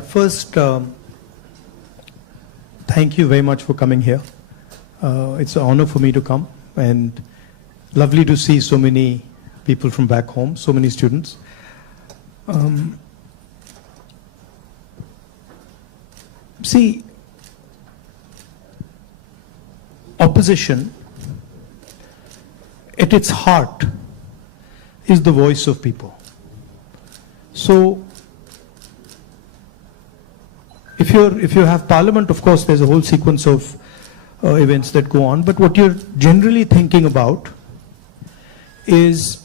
First, thank you very much for coming here. It's an honor for me to come, and lovely to see so many people from back home, so many students. See, opposition at its heart is the voice of people. So if you have parliament, of course, there's a whole sequence of events that go on, but what you're generally thinking about is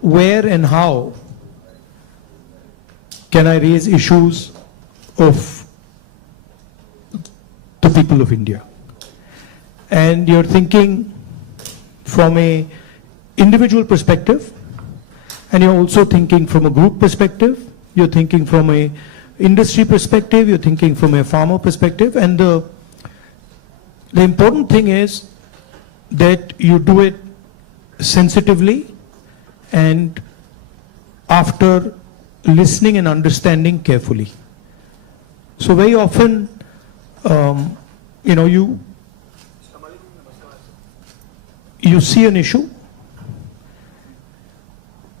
where and how can I raise issues of the people of India. And you're thinking from a individual perspective, and you're also thinking from a group perspective. You're thinking from a industry perspective, you're thinking from a farmer perspective, and the important thing is that you do it sensitively and after listening and understanding carefully. So very often, you see an issue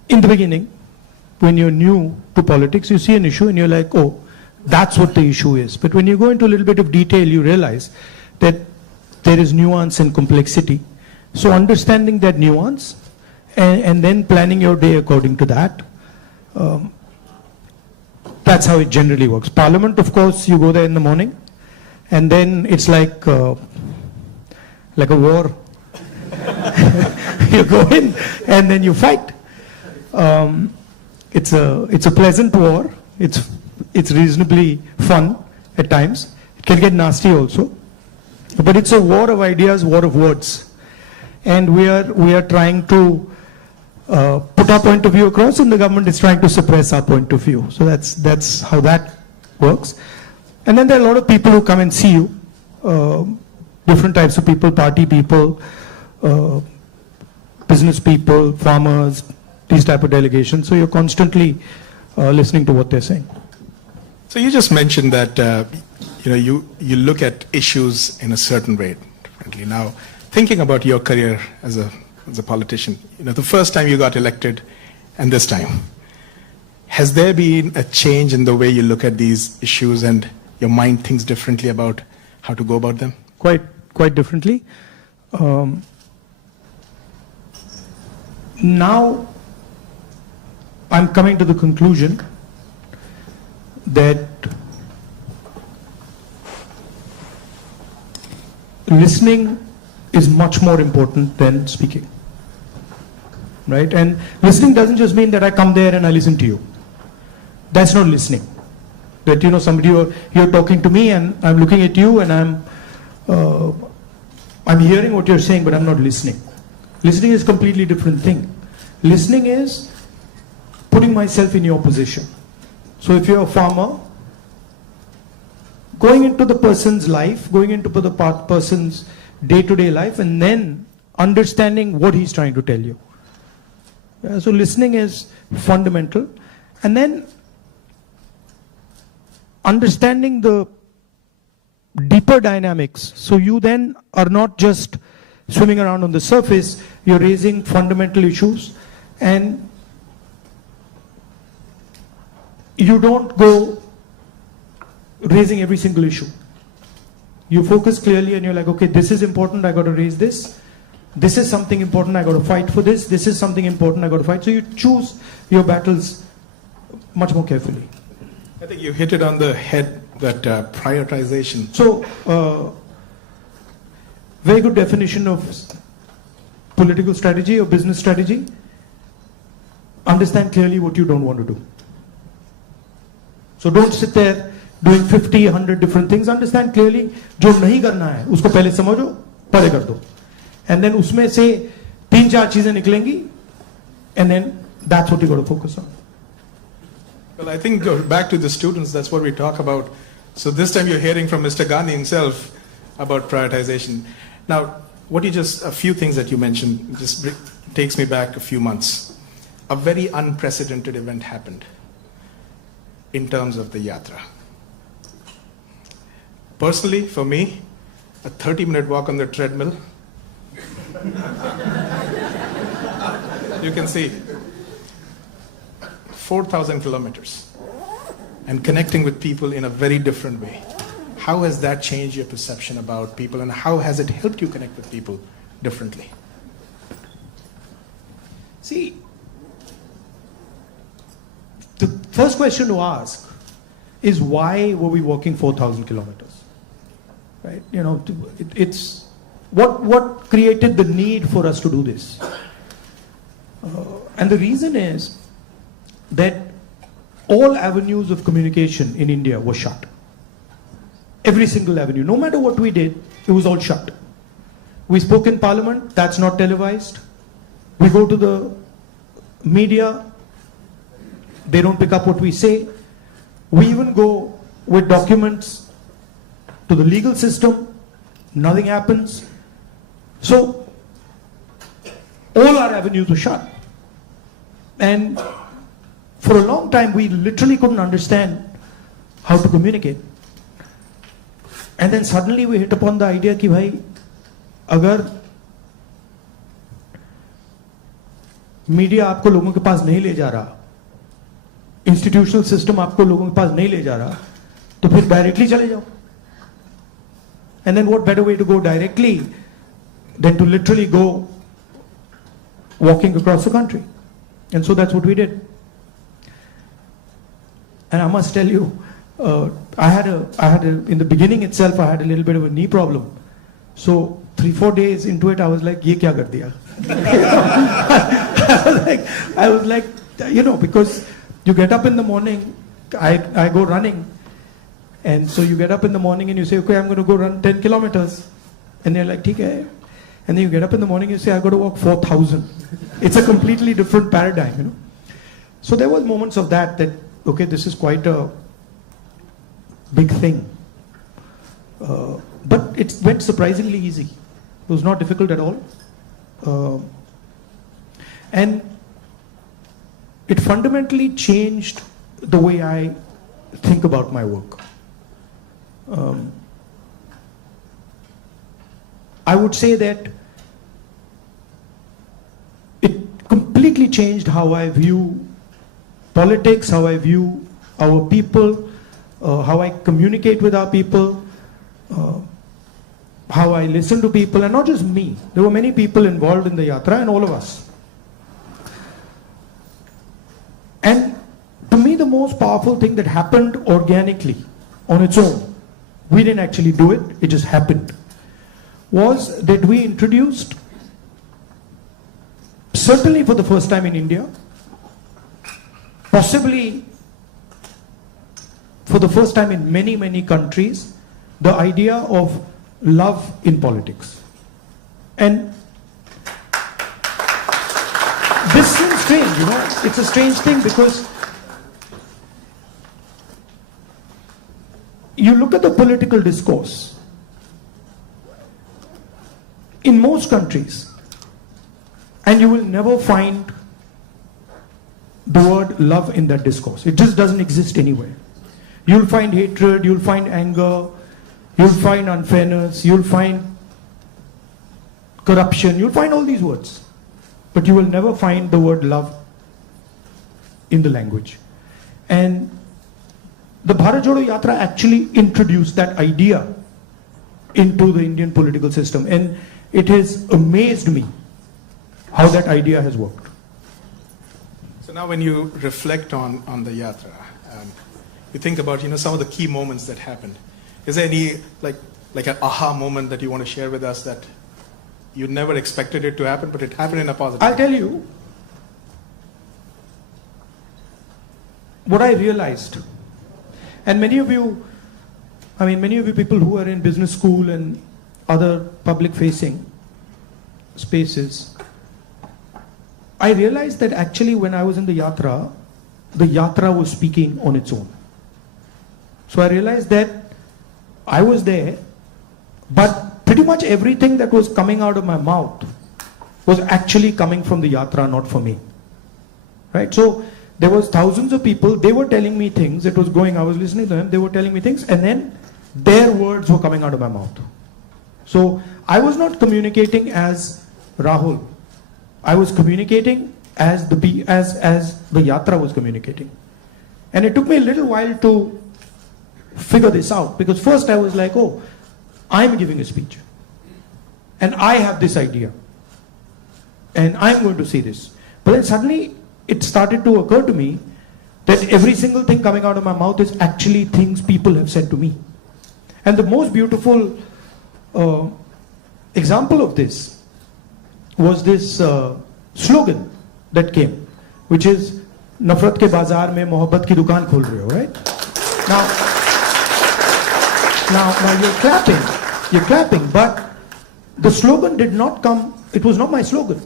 in the beginning. When you're new to politics, you see an issue and you're like, oh, that's what the issue is. But when you go into a little bit of detail, you realize that there is nuance and complexity. So understanding that nuance and then planning your day according to that, that's how it generally works. Parliament, of course, you go there in the morning and then it's like a war. You go in and then you fight. It's a pleasant war. It's reasonably fun at times. It can get nasty also, but it's a war of ideas, war of words, and we are trying to put our point of view across, and the government is trying to suppress our point of view. So that's how that works. And then there are a lot of people who come and see you, different types of people, party people, business people, farmers, these type of delegations. So you're constantly listening to what they're saying. So you just mentioned that you look at issues in a certain way differently. Now, thinking about your career as a politician, the first time you got elected and this time, has there been a change in the way you look at these issues and your mind thinks differently about how to go about them? Quite differently. Now I'm coming to the conclusion that listening is much more important than speaking, right? And listening doesn't just mean that I come there and I listen to you. That's not listening. That somebody you're talking to me and I'm looking at you and I'm hearing what you're saying, but I'm not listening. Listening is a completely different thing. Listening is putting myself in your position. So if you're a farmer, going into the person's life, going into the person's day-to-day life, and then understanding what he's trying to tell you. So listening is fundamental. And then understanding the deeper dynamics. So you then are not just swimming around on the surface, you're raising fundamental issues, and you don't go raising every single issue. You focus clearly and you're like, okay, this is important, I got to raise this. This is something important, I got to fight for this. This is something important, I got to fight. So you choose your battles much more carefully. I think you hit it on the head, that prioritization. So, very good definition of political strategy or business strategy. Understand clearly what you don't want to do. So don't sit there doing 50, 100 different things. Understand clearly, जो नहीं करना है, उसको पहले समझो, परे कर दो. And then उसमें से 3-4 चीजें निकलेंगी, and then that's what you got to focus on. Well, I think back to the students, that's what we talk about. So this time you're hearing from Mr. Gandhi himself about prioritization. Now, a few things that you mentioned just takes me back a few months. A very unprecedented event happened. in terms of the Yatra. Personally, for me, a 30-minute walk on the treadmill, you can see 4,000 kilometers and connecting with people in a very different way. How has that changed your perception about people, and how has it helped you connect with people differently? See, the first question to ask is, why were we walking 4,000 kilometers? Right? You know, it's what created the need for us to do this? And the reason is that all avenues of communication in India were shut. Every single avenue, no matter what we did, it was all shut. We spoke in Parliament, that's not televised. We go to the media, they don't pick up what we say. We even go with documents to the legal system, nothing happens. So, all our avenues were shut. And for a long time, we literally couldn't understand how to communicate. And then suddenly we hit upon the idea कि भाई अगर media आपको लोगों के पास नहीं ले जा रहा, इंस्टीट्यूशनल सिस्टम आपको लोगों के पास नहीं ले जा रहा, तो फिर डायरेक्टली चले जाओ. And then what better way to go directly than to literally go walking across the country? And so that's what we did. And I must tell you, I had a in the beginning itself, I had a little bit of a knee problem. So 3-4 days into it, I was like, "Ye kya kar diya?" I was like, you know, because you get up in the morning, I go running, and so you get up in the morning and you say, "Okay, I'm going to go run 10 kilometers," and they're like, "ठीक है," and then you get up in the morning and you say, "I got to walk 4,000." It's a completely different paradigm, you know. So there was moments of that, okay, this is quite a big thing. But it went surprisingly easy. It was not difficult at all. And it fundamentally changed the way I think about my work. I would say that it completely changed how I view politics, how I view our people, how I communicate with our people, how I listen to people, and not just me. There were many people involved in the Yatra, and all of us. And to me, the most powerful thing that happened organically, on its own, we didn't actually do it, it just happened, was that we introduced, certainly for the first time in India, possibly for the first time in many, many countries, the idea of love in politics. And this seems strange, you know, it's a strange thing, because you look at the political discourse in most countries, and you will never find the word love in that discourse. It just doesn't exist anywhere. You'll find hatred, you'll find anger, you'll find unfairness, you'll find corruption, you'll find all these words. But you will never find the word love in the language. And the Bharat Jodo Yatra actually introduced that idea into the Indian political system. And it has amazed me how that idea has worked. So now when you reflect on the Yatra, you think about, you know, some of the key moments that happened. Is there any like an aha moment that you want to share with us that you never expected it to happen, but it happened in a positive way? I'll tell you what I realized. And many of you people who are in business school and other public facing spaces, I realized that actually when I was in the Yatra was speaking on its own. So I realized that I was there, but pretty much everything that was coming out of my mouth was actually coming from the Yatra, not for me. Right? So there was thousands of people, they were telling me things, it was going, I was listening to them, they were telling me things, and then their words were coming out of my mouth. So I was not communicating as Rahul. I was communicating as the Yatra was communicating. And it took me a little while to figure this out, because first I was like, oh, I'm giving a speech. And I have this idea. And I'm going to say this. But then suddenly it started to occur to me that every single thing coming out of my mouth is actually things people have said to me. And the most beautiful example of this was this slogan that came, which is, Nafrat ke bazaar mein mohabbat ki dukaan khol rahe ho, right? Now you're clapping, but the slogan did not come, it was not my slogan,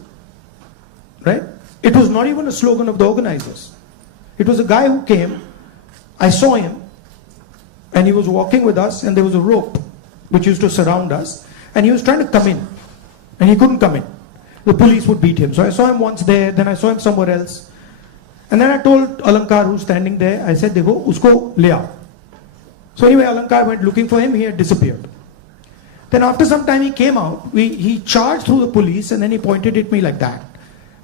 right? It was not even a slogan of the organizers. It was a guy who came, I saw him, and he was walking with us, and there was a rope which used to surround us, and he was trying to come in, and he couldn't come in. The police would beat him. So I saw him once there, then I saw him somewhere else. And then I told Alankar, who's standing there, I said, Dekho, usko le aao. So anyway, Alankar went looking for him, he had disappeared. Then after some time he came out, he charged through the police, and then he pointed at me like that.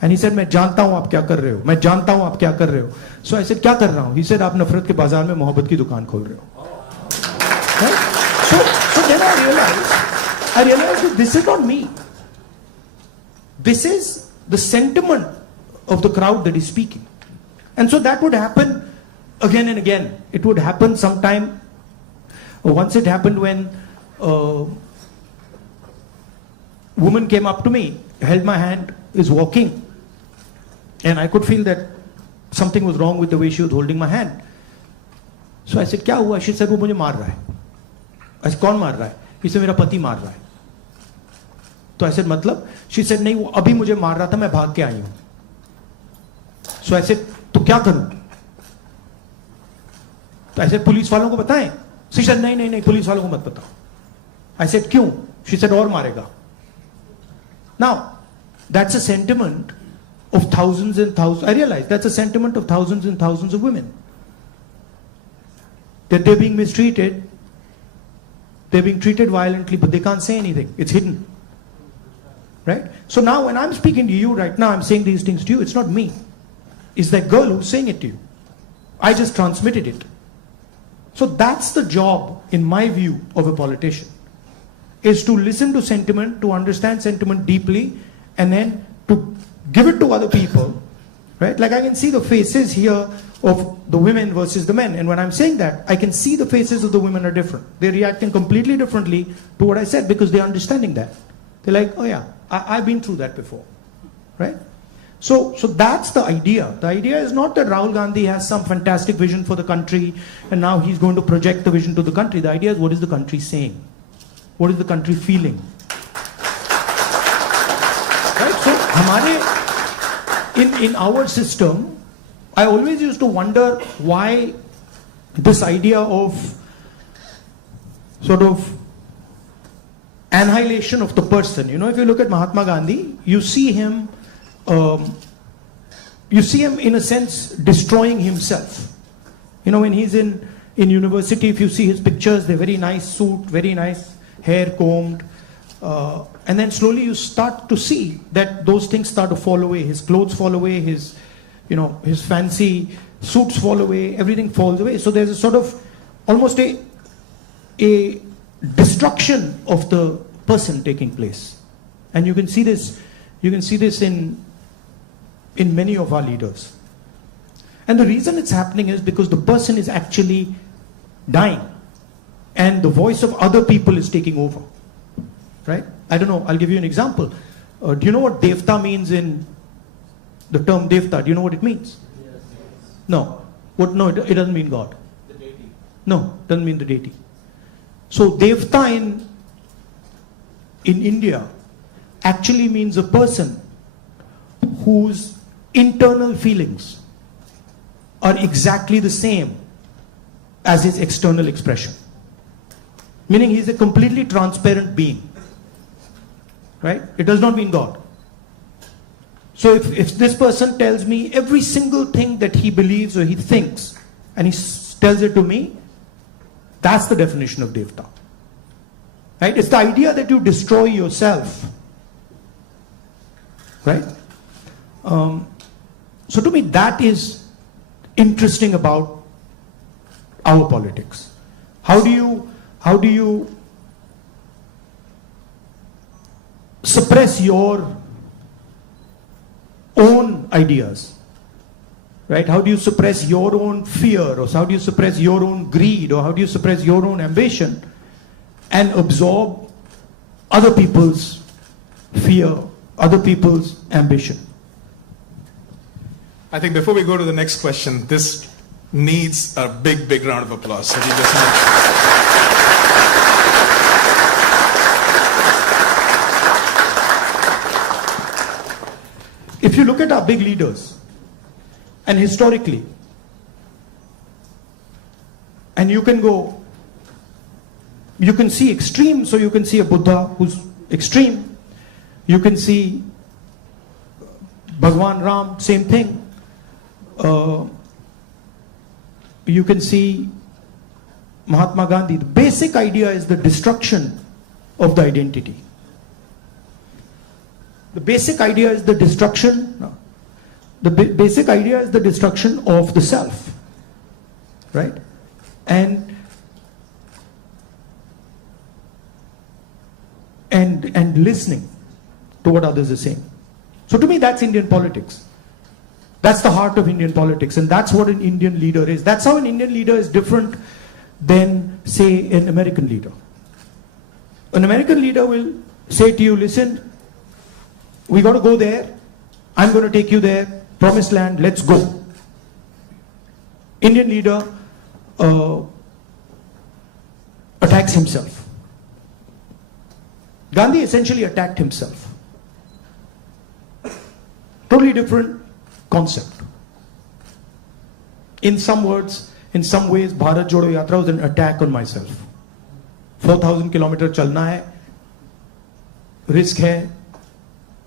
And he said, मैं जानता हूँ आप क्या कर रहे हो, मैं जानता हूँ आप क्या कर रहे हो. So I said, क्या कर रहा हूँ? He said, आप नफरत के बाजार में मोहब्बत की दुकान खोल रहे हो. Right? So then I realized that this is not me. This is the sentiment of the crowd that is speaking. And so that would happen again and again. It would happen sometime. Once it happened when a woman came up to me, held my hand, is walking, and I could feel that something was wrong with the way she was holding my hand. So I said, क्या हुआ? She said, वो मुझे मार रहा है. I said, कौन मार रहा है? He said, मेरा पति मार रहा है. तो I said, मतलब? She said, नहीं, वो अभी मुझे मार रहा था, मैं भाग के आई हूं. So I said, तो क्या करूं? तो I said, पुलिस वालों को बताएं? She said, नहीं, पुलिस वालों को मत बताओ. I said, क्यों? She said, और मारेगा. Now, that's a sentiment of thousands and thousands. I realize that's a sentiment of thousands and thousands of women. That they're being mistreated, they're being treated violently, but they can't say anything. It's hidden. Right? So now when I'm speaking to you right now, I'm saying these things to you, it's not me. It's that girl who's saying it to you. I just transmitted it. So that's the job, in my view, of a politician. Is to listen to sentiment, to understand sentiment deeply, and then to give it to other people, right? Like I can see the faces here of the women versus the men, and when I'm saying that, I can see the faces of the women are different. They're reacting completely differently to what I said because they're understanding that. They're like, oh yeah, I've been through that before, right? So that's the idea. The idea is not that Rahul Gandhi has some fantastic vision for the country, and now he's going to project the vision to the country. The idea is, what is the country saying? What is the country feeling? Right? So, in our system, I always used to wonder why this idea of sort of annihilation of the person. You know, if you look at Mahatma Gandhi, you see him in a sense destroying himself. You know, when he's in university, if you see his pictures, they're very nice suit, very nice hair combed, and then slowly you start to see that those things start to fall away. His clothes fall away, his fancy suits fall away, everything falls away. So there's a sort of almost a destruction of the person taking place. And you can see this in many of our leaders. And the reason it's happening is because the person is actually dying, and the voice of other people is taking over, right? I don't know, I'll give you an example. Do you know what devta means in the term devta? Do you know what it means? Yes. No. No, it doesn't mean God. The deity. No, it doesn't mean the deity. So devta in India actually means a person whose internal feelings are exactly the same as his external expression. Meaning he's a completely transparent being. Right? It does not mean God. So if this person tells me every single thing that he believes or he thinks, and he tells it to me, that's the definition of Devta. Right? It's the idea that you destroy yourself. Right? So to me, that is interesting about our politics. How do you suppress your own ideas? Right? How do you suppress your own fear, or how do you suppress your own greed, or how do you suppress your own ambition and absorb other people's fear, other people's ambition? I think before we go to the next question, this needs a big, big round of applause. So we just If you look at our big leaders, and historically, and you can see extreme, so you can see a Buddha who's extreme, you can see Bhagwan Ram, same thing, you can see Mahatma Gandhi. The basic idea is the destruction of the identity. The basic idea is the destruction, basic idea is the destruction of the self, right? And listening to what others are saying. So to me, that's Indian politics. That's the heart of Indian politics, and that's what an Indian leader is. That's how an Indian leader is different than, say, an American leader. An American leader will say to you, listen, we got to go there, I'm going to take you there, promised land, let's go. Indian leader attacks himself. Gandhi essentially attacked himself. Totally different concept. In some words, in some ways, Bharat Jodo Yatra was an attack on myself. 4,000 kilometer chalna hai, risk hai,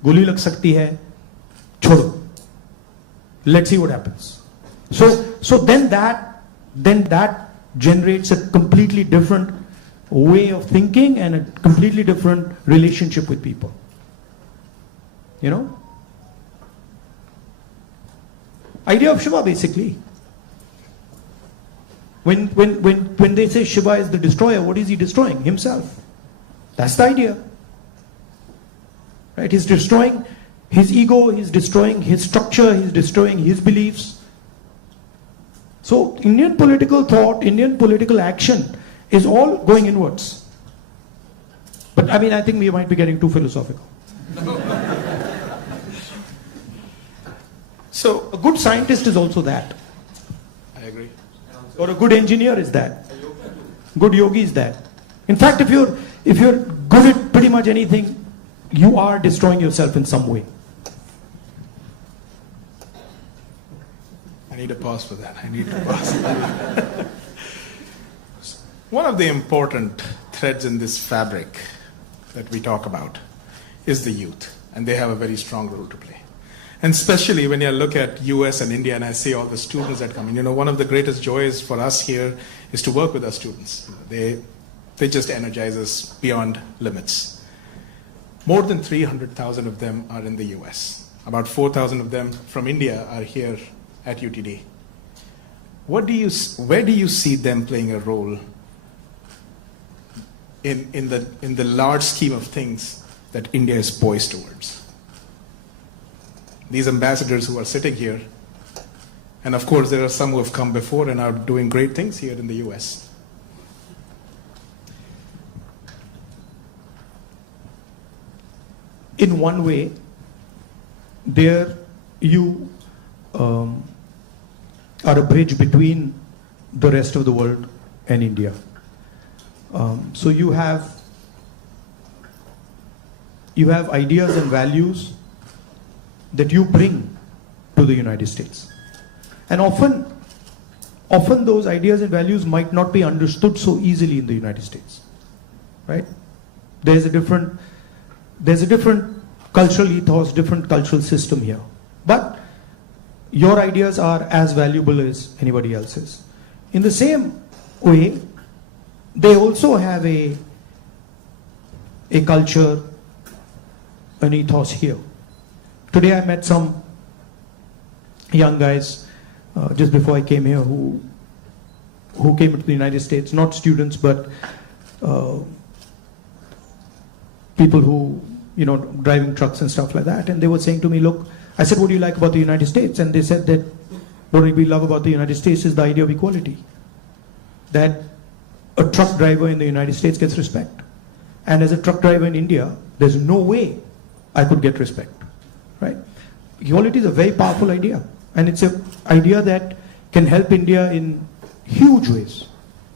guli lag sakti hai, chodo. Let's see what happens. So then that generates a completely different way of thinking and a completely different relationship with people. You know? Idea of Shiva, basically. When they say Shiva is the destroyer, what is he destroying? Himself. That's the idea. Right? He's destroying his ego, he's destroying his structure, he's destroying his beliefs. So Indian political thought, Indian political action is all going inwards. But I mean, I think we might be getting too philosophical. So a good scientist is also that. I agree. Or a good engineer is that. Good yogi is that. In fact, if you're good at pretty much anything, you are destroying yourself in some way. I need a pause for that. One of the important threads in this fabric that we talk about is the youth, and they have a very strong role to play. And especially when you look at US and India, and I see all the students that come in, one of the greatest joys for us here is to work with our students. They just energize us beyond limits. More than 300,000 of them are in the US. About 4,000 of them from India are here at UTD. Where do you see them playing a role in the large scheme of things that India is poised towards? These ambassadors who are sitting here, and of course there are some who have come before and are doing great things here in the US. In one way, there you are a bridge between the rest of the world and India. So you have ideas and values that you bring to the United States. And often those ideas and values might not be understood so easily in the United States. Right? There's a different cultural ethos, different cultural system here. But your ideas are as valuable as anybody else's. In the same way, they also have a culture, an ethos here. Today I met some young guys just before I came here who came to the United States, not students, but people who, driving trucks and stuff like that. And they were saying to me, look, I said, what do you like about the United States? And they said that what we love about the United States is the idea of equality. That a truck driver in the United States gets respect. And as a truck driver in India, there's no way I could get respect, right? Equality is a very powerful idea. And it's an idea that can help India in huge ways.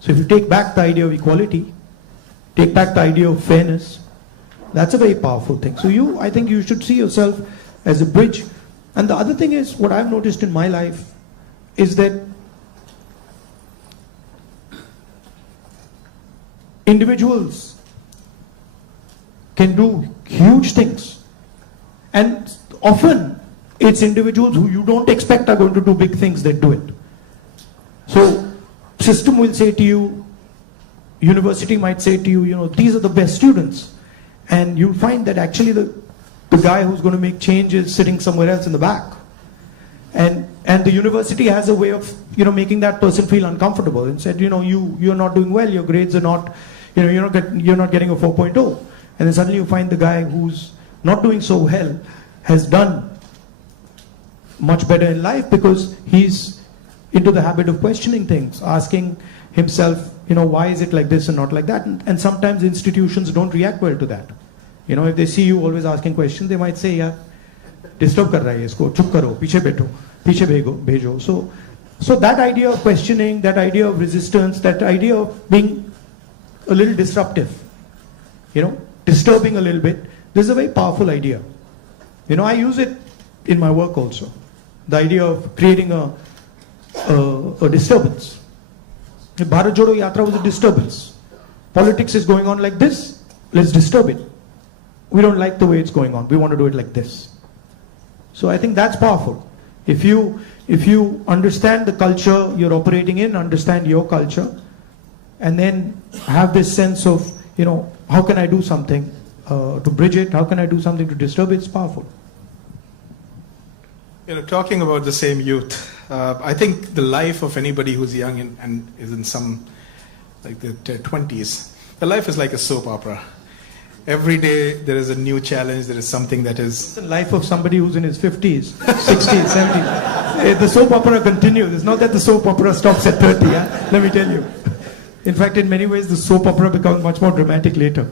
So if you take back the idea of equality, take back the idea of fairness, that's a very powerful thing. So I think you should see yourself as a bridge. And the other thing is, what I've noticed in my life is that individuals can do huge things. And often it's individuals who you don't expect are going to do big things that do it. So system will say to you, university might say to you, these are the best students. And you'll find that actually the guy who's going to make change is sitting somewhere else in the back. And the university has a way of, making that person feel uncomfortable and said, you're not doing well, your grades are not, you're not getting a 4.0. And then suddenly you find the guy who's not doing so well has done much better in life because he's into the habit of questioning things, asking himself, why is it like this and not like that? And sometimes institutions don't react well to that. If they see you always asking questions, they might say, yeah, disturb kar raha hai isko, chup karo, piche bhejo. So that idea of questioning, that idea of resistance, that idea of being a little disruptive, disturbing a little bit, this is a very powerful idea. I use it in my work also. The idea of creating a disturbance. Bharat Jodo Yatra was a disturbance. Politics is going on like this, let's disturb it. We don't like the way it's going on, we want to do it like this. So I think that's powerful. If you understand the culture you're operating in, understand your culture, and then have this sense of, how can I do something to bridge it, how can I do something to disturb it, it's powerful. Talking about the same youth, I think the life of anybody who's young and is in some, like the 20s, the life is like a soap opera. Every day there is a new challenge, there is something that is... It's the life of somebody who's in his 50s, 60s, 70s. The soap opera continues. It's not that the soap opera stops at 30, let me tell you. In fact, in many ways, the soap opera becomes much more dramatic later.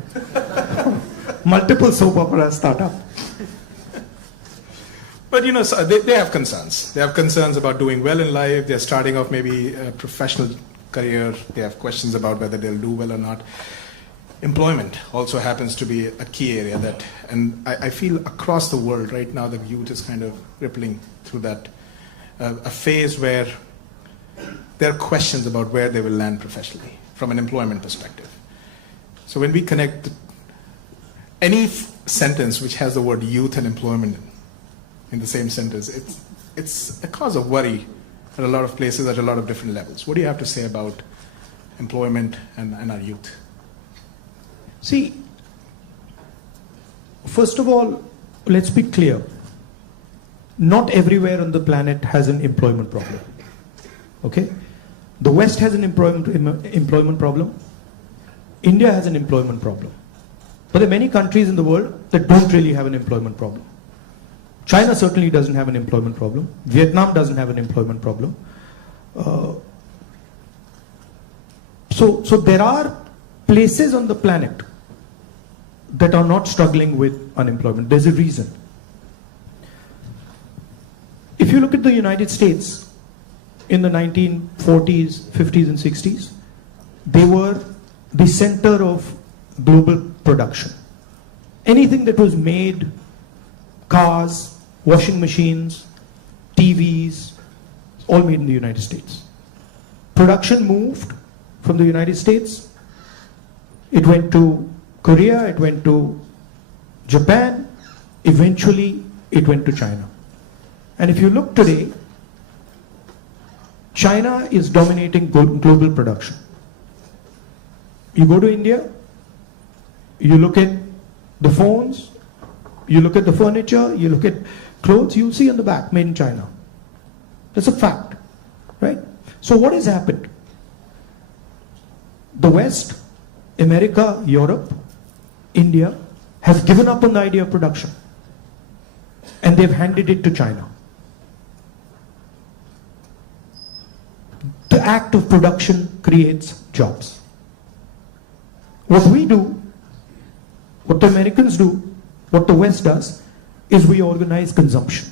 Multiple soap operas start up. But so they have concerns. They have concerns about doing well in life. They're starting off maybe a professional career. They have questions about whether they'll do well or not. Employment also happens to be a key area and I feel across the world right now the youth is kind of rippling through that, a phase where there are questions about where they will land professionally from an employment perspective. So when we connect any sentence which has the word youth and employment in the same sentence, it's a cause of worry at a lot of places at a lot of different levels. What do you have to say about employment and our youth? See, first of all, let's be clear. Not everywhere on the planet has an employment problem. Okay? The West has an employment problem. India has an employment problem. But there are many countries in the world that don't really have an employment problem. China certainly doesn't have an employment problem. Vietnam doesn't have an employment problem. So there are places on the planet that are not struggling with unemployment. There's a reason. If you look at the United States in the 1940s, 50s and 60s, they were the center of global production. Anything that was made, cars, washing machines, TVs, all made in the United States. Production moved from the United States. It went to Korea, it went to Japan, Eventually, it went to China. And if you look today, China is dominating global production. You go to India, you look at the phones, you look at the furniture, you look at clothes, you'll see on the back, made in China. That's a fact, right? So what has happened? The West, America, Europe, India, has given up on the idea of production. And they've handed it to China. The act of production creates jobs. What we do, what the Americans do, what the West does, is we organize consumption.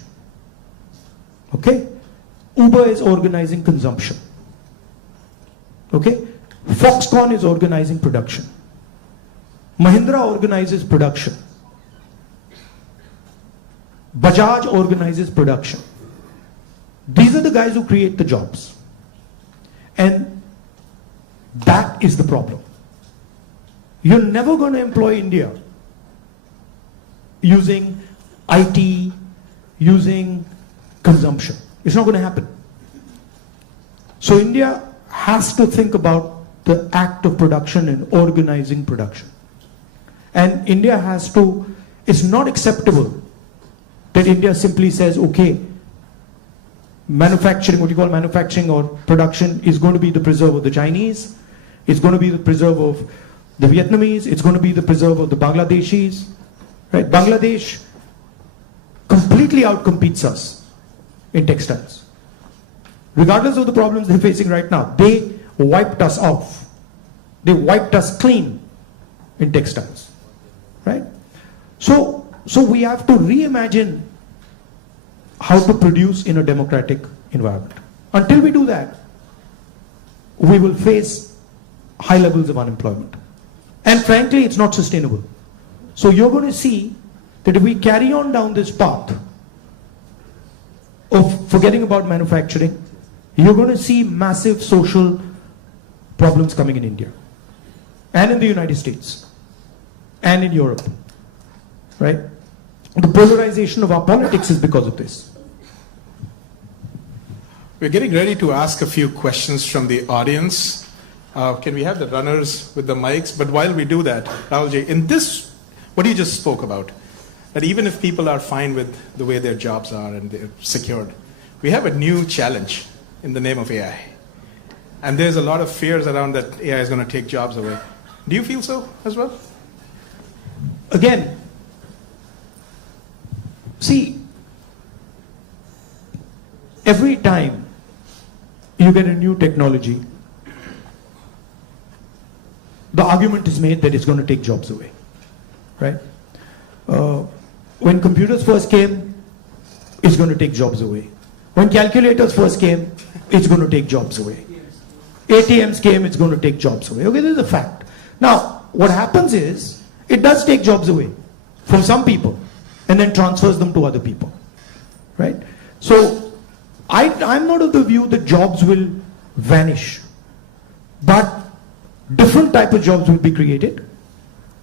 Okay? Uber is organizing consumption. Okay? Foxconn is organizing production. Mahindra organizes production. Bajaj organizes production. These are the guys who create the jobs. And that is the problem. You're never going to employ India using IT, using consumption. It's not going to happen. So India has to think about the act of production and organizing production. And India has to, it's not acceptable that India simply says, okay, manufacturing, what you call manufacturing or production is going to be the preserve of the Chinese, it's going to be the preserve of the Vietnamese, it's going to be the preserve of the Bangladeshis, right? Bangladesh completely outcompetes us in textiles. Regardless of the problems they're facing right now, they wiped us off. They wiped us clean in textiles, right? So we have to reimagine how to produce in a democratic environment. Until we do that, we will face high levels of unemployment. And frankly, it's not sustainable. So you're going to see that if we carry on down this path of forgetting about manufacturing, you're going to see massive social problems coming in India and in the United States and in Europe, right? The polarization of our politics is because of this. We're getting ready to ask a few questions from the audience. Can we have the runners with the mics? But while we do that, Rahulji, in this, what you just spoke about, that even if people are fine with the way their jobs are and they're secured, we have a new challenge in the name of AI. And there's a lot of fears around that AI is going to take jobs away. Do you feel so as well? Again, see, every time you get a new technology, the argument is made that it's going to take jobs away, right? When computers first came, it's going to take jobs away. When calculators first came, it's going to take jobs away. ATMs came, it's going to take jobs away. Okay, this is a fact. Now, what happens is, it does take jobs away from some people and then transfers them to other people, right? So, I'm not of the view that jobs will vanish, but different type of jobs will be created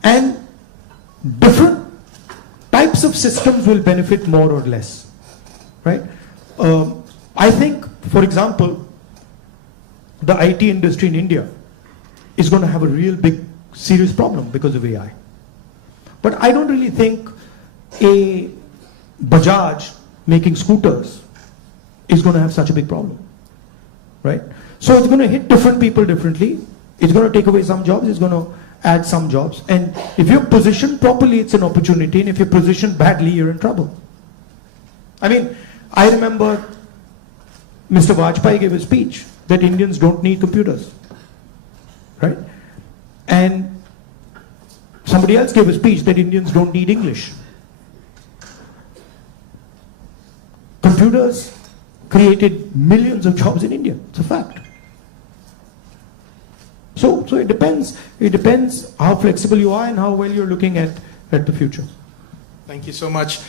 and different types of systems will benefit more or less, right? I think, for example, the IT industry in India is going to have a real big serious problem because of AI. But I don't really think a Bajaj making scooters is going to have such a big problem, right? So it's going to hit different people differently. It's going to take away some jobs, it's going to add some jobs. And if you're positioned properly, it's an opportunity. And if you're positioned badly, you're in trouble. I mean, I remember Mr. Vajpayee gave a speech that Indians don't need computers, right? And somebody else gave a speech that Indians don't need English. Computers created millions of jobs in India. It's a fact. So it depends. It depends how flexible you are and how well you're looking at the future. Thank you so much.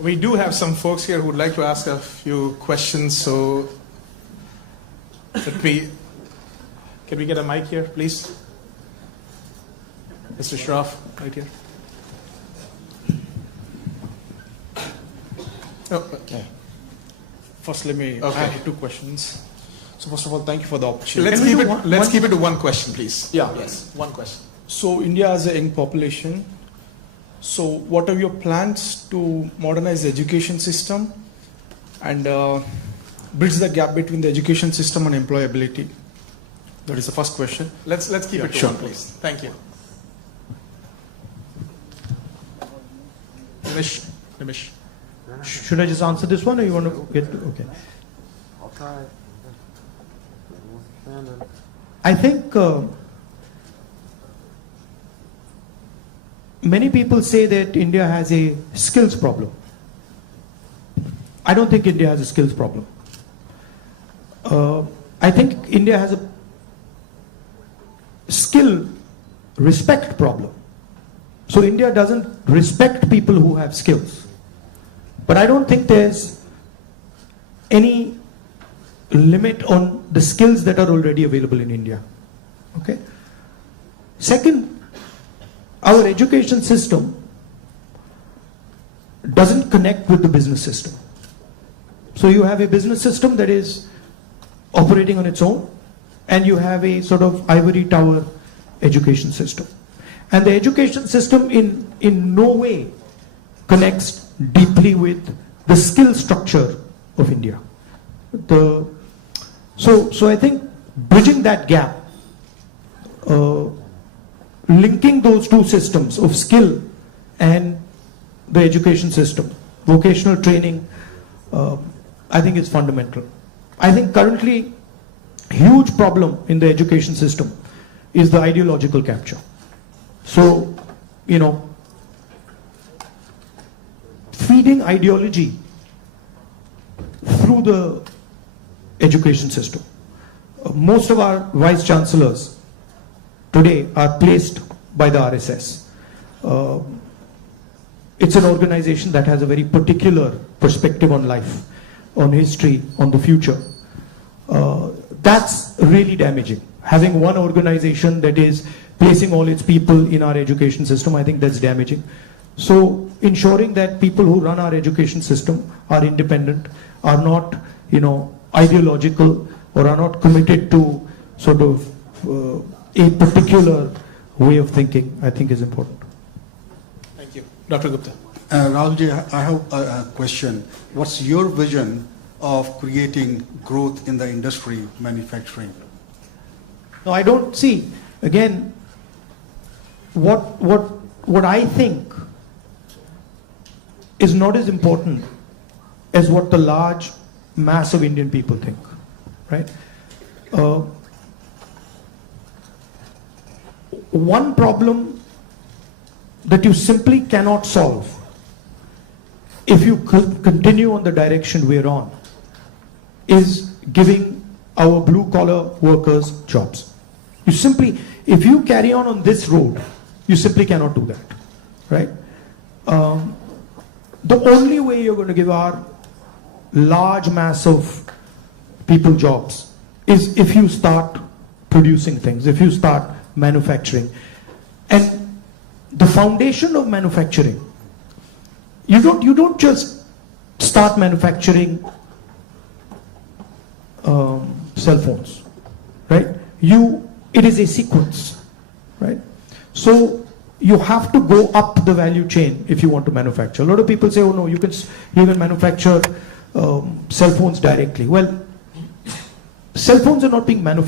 We do have some folks here who would like to ask a few questions. So can we get a mic here, please? Mr. Shroff, right here. Okay. First, let me Okay. add 2 questions. So first of all, thank you for the opportunity. Let's Can we keep do it. one- Let's one- keep it to one question, please. Yeah. Yes, one question. So India has a young population. So what are your plans to modernize the education system and bridge the gap between the education system and employability? That is the first question. Let's keep Yeah, it to sure. one, please. Thank you. Nimish. Should I just answer this one or you want to get to, okay. I'll try. Shannon. I think many people say that India has a skills problem. I don't think India has a skills problem. I think India has a skill respect problem. So India doesn't respect people who have skills. But I don't think there's any limit on the skills that are already available in India. Okay. Second, our education system doesn't connect with the business system. So you have a business system that is operating on its own, and you have a sort of ivory tower education system. And the education system in no way connects deeply with the skill structure of India. So I think bridging that gap, linking those two systems of skill and the education system, vocational training, I think is fundamental. I think currently huge problem in the education system is the ideological capture. So, you know, feeding ideology through the education system. Most of our vice chancellors today are placed by the RSS. It's an organization that has a very particular perspective on life, on history, on the future. That's really damaging. Having one organization that is placing all its people in our education system, I think that's damaging. So ensuring that people who run our education system are independent, are not, you know, ideological, or are not committed to sort of a particular way of thinking, I think is important. Thank you. Dr. Gupta. Rahulji, I have a question. What's your vision of creating growth in the industry, manufacturing? No, I don't see. Again, what I think is not as important as what the large mass of Indian people think, right? One problem that you simply cannot solve if you continue on the direction we're on is giving our blue collar workers jobs. You simply, if you carry on this road, you simply cannot do that, right? The only way you're going to give our large mass of people jobs is if you start producing things, if you start manufacturing. And the foundation of manufacturing, you don't just start manufacturing cell phones, right? It is a sequence, right? So you have to go up the value chain if you want to manufacture. A lot of people say, oh no, you can manufacture cell phones directly. Well, cell phones are not being manufactured